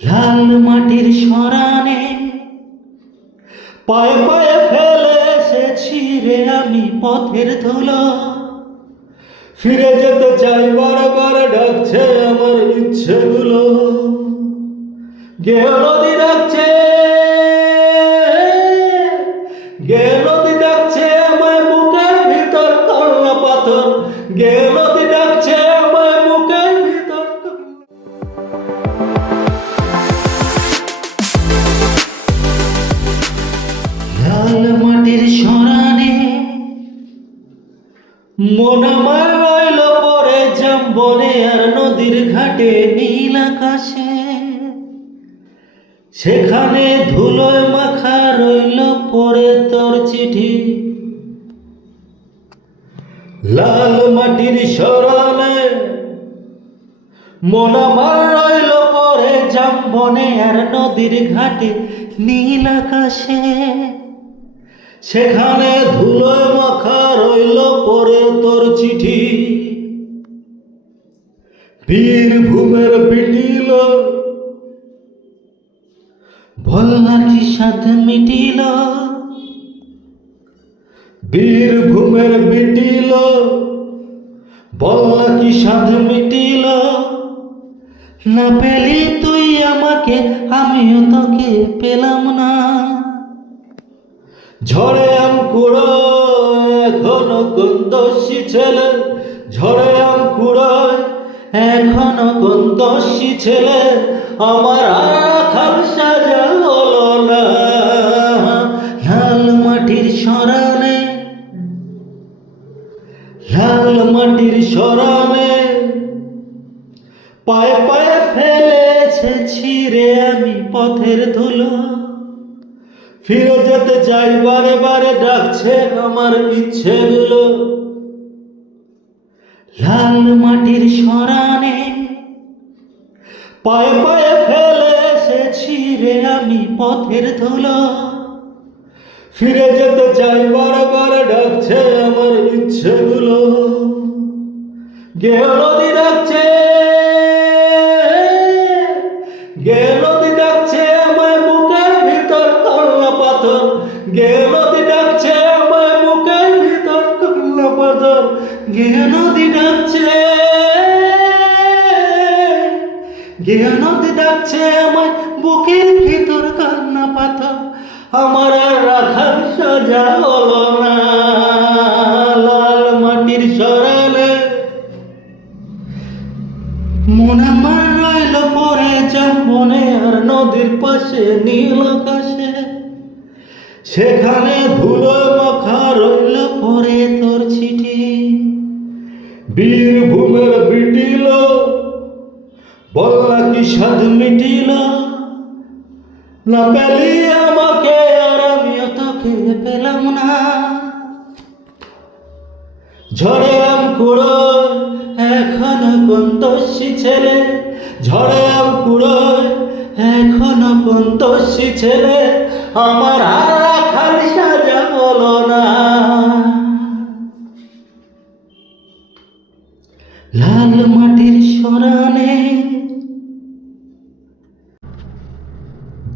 লাল মাটির সরানে পায়ে পায়ে ফেলে এসেছি রে আমি পথের ধুলো। ফিরে যেতে চাই, বারবার ডাকছে আমার ইচ্ছেগুলো। গেও নদী ডাকছে, গেও নদী ডাকছে আমায় বুকের ভিতর কান্না পাথর। গেও নদী ডাকছে আমায় বুকের ভিতর লাল মাটির সরানে মন আমার রইল পরে জাম্বনে আর নদীর ঘাটে নীল আকাশে। সেখানে ধুলোয় মাখা রইল পরে তোর চিঠি। লাল মাটির সরানে মন আমার রইল পরে জাম্বনে আর নদীর ঘাটে নীল আকাশে। সেখানে ধুলোয় মাখা রইল পরে তোর চিঠি। বীরভূমের পিটিল বললা কি সাথ মিটিল। বীরভূমের পিটিল বললা কি সাথ মিটিল। না পেলি তুই আমাকে, আমিও তোকে পেলাম না। ঝড়ে আম কুড়ো এখনো কোন দোষী ছেলে। ঝড়ে আম কুড়ো এখনো কোন দোষী ছেলে। আমার আখাল সাজা হলো না। লাল মাটির সরানে, লাল মাটির সরানে পায়ে পায়ে ফেলে এসেছি রে আমি পথের ধুলো। ফিরে যেতে চাই, বারে বারে ডাকছে আমার ইচ্ছেগুলো। লাল মাটির সরানে পায়ে পায়ে ফেলে এসেছি রে আমি পথের ধুলো। ফিরে যেতে চাই, বারে বারে ডাকছে আমার ইচ্ছেগুলো। গেও নদী ডাকছে, গেও নদী ডাকছে আমায় বুকের ভিতর কান্না পাথর। গেও নদী ডাকছে আমায় বুকের ভিতর কান্না পাথর। গেও নদী ডাকছে, গেও নদী ডাকছে আমায় বুকের ভিতর কান্না পাথর। আমার আর রাখার সাজা হলো না। লাল মাটির সরালে মন আমার রইল পরে জাম্বনে আর নদীর পাশে নীল আকাশে। সেখানে ধুলো মাখা রইল পরে তোর চিঠি। বীরভূমের বিটিল বললা কি সাধ মিটিল। না পেলি আমাকে আর আমিও তোকে পেলাম না। ঝড়ে আম কুড়ো এখনো কোন দোষী ছেলে। ঝড়ে আম কুড়ো এখনো কোন দোষী ছেলে। আমার আর রাখার সাজা হলো না। লাল মাটির সরানে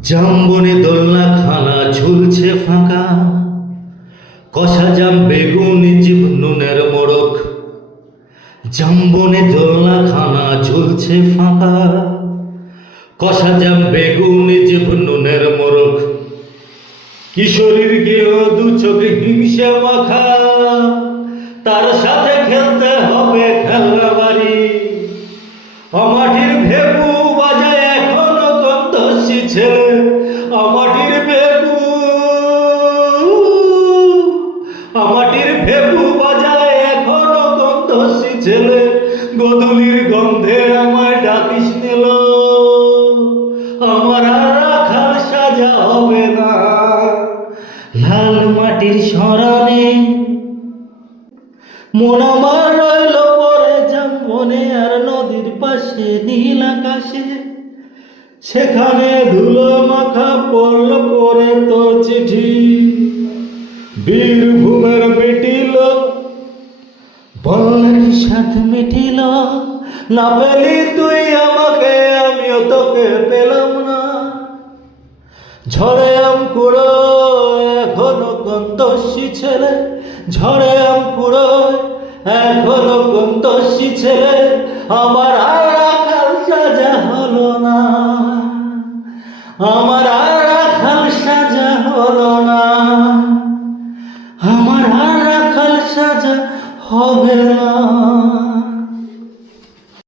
জাম্বনে দোলনা খানা ঝুলছে ফাঁকা। কষা জাম বেগুন জিভ নুনের মোড়ক। জাম্বনে দোলনা খানা ঝুলছে ফাঁকা। কষা জাম বেগুন জিভ নুনের মোড়ক। কিশোরীর গেও দু চোখ হিংসে মাখা। তার সাথে খেলতে হবে খেলনা বাড়ি। আমাটির ভেবু বাজায় এখনো কোন দোষী ছেলে। আমাটির ভেবু, আমাটির ভেবু বাজায় এখনো কোন দোষী ছেলে। গোধূলির গন্ধে আমায় ডাকিস নিল। আমার আর রাখার সাজা হবে না। লাল মাটির সরানে মন আমার রইল পরে জাম্বনে আর নদীর পাশে নীল আকাশে। সেখানে ধুলো মাখা পড়ল পরে তোর চিঠি। বীরভূমের মিটিল বললা কি সাথ মিটিল। না পেলি তুই আমাকে, আমিও তোকে পেলাম না। ঝড়ে আম কুড়ো এখনো কন্তসী ছেলে, ঝড়ে আম কুড়ো এখনো কন্তসী ছেলে, আমার আর রাখাল সাজা হলো না, আমার আর রাখাল সাজা হলো না, আমার আর রাখাল সাজা হবে না।